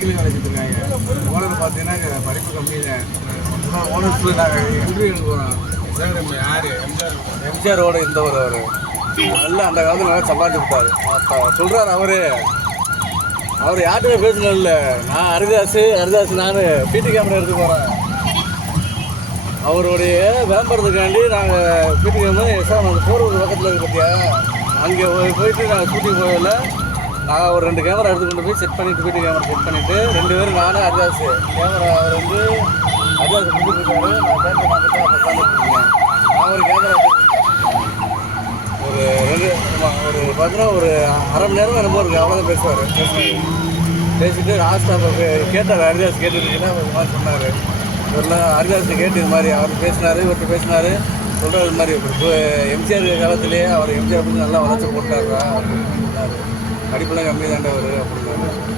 Medical college இருக்காங்க. Owner பார்த்தீங்கன்னா படிப்பு கம்மி தான். ஓனர் நாங்கள் இன்டர்வியூ போகிறோம். யார் எம்ஜிஆரோட இருந்தவர் அவர். நல்லா அந்த காலத்தில் நல்லா சம்பாதிச்சு விட்டார் சொல்கிறார் அவர் யார்கிட்ட பேசணும் இல்லை. நான் ஹரிதாஸ் நான் பிடி கேமரா எடுத்து போகிறேன். அவருடைய விளம்பரத்துக்காண்டி நாங்கள் பிடி கேமரா சார் நாங்கள் போகிறது பக்கத்தில் இருக்கு பார்த்தியா, அங்கே போயிட்டு நாங்கள் ஷூட்டிங் போகல. நான் ஒரு 2 கேமரா எடுத்து கொண்டு போய் செட் பண்ணிவிட்டு பிடி கேமரா செட் பண்ணிவிட்டு 2 பேரும் நானும் ஹரிதாஸ் கேமரா அவர் வந்து ஹரிதாஸ் முடிச்சுருக்காரு. நான் பேச பார்த்துட்டு அப்போ உட்காந்துருக்கேன். நான் ஒரு கேமரா ஒரு பார்த்தீங்கன்னா ஒரு அரை மணி நேரம் என்னமோ இருக்குது. அவ்வளோதான் பேசுவார். பேசிட்டு லாஸ்ட் அப்போ கேட்டார். ஹரிதாஸ் கேட்டுருக்கீங்கன்னா ஒரு மாதிரி சொன்னார். இவரெல்லாம் ஹரிதாஸ் கேட்டு இது மாதிரி அவர் பேசினார், இவர்கிட்ட பேசினார். சொல்கிறார் இது மாதிரி எம்ஜிஆர் காலத்திலேயே அவர் எம்ஜிஆர் வந்து நல்லா வளர்ச்சி போட்டாரா அப்படின்னு சொன்னார். படிப்பெல்லாம் கம்மி தாண்டவர் அப்படின்னு